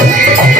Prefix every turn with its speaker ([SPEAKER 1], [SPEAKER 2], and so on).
[SPEAKER 1] Música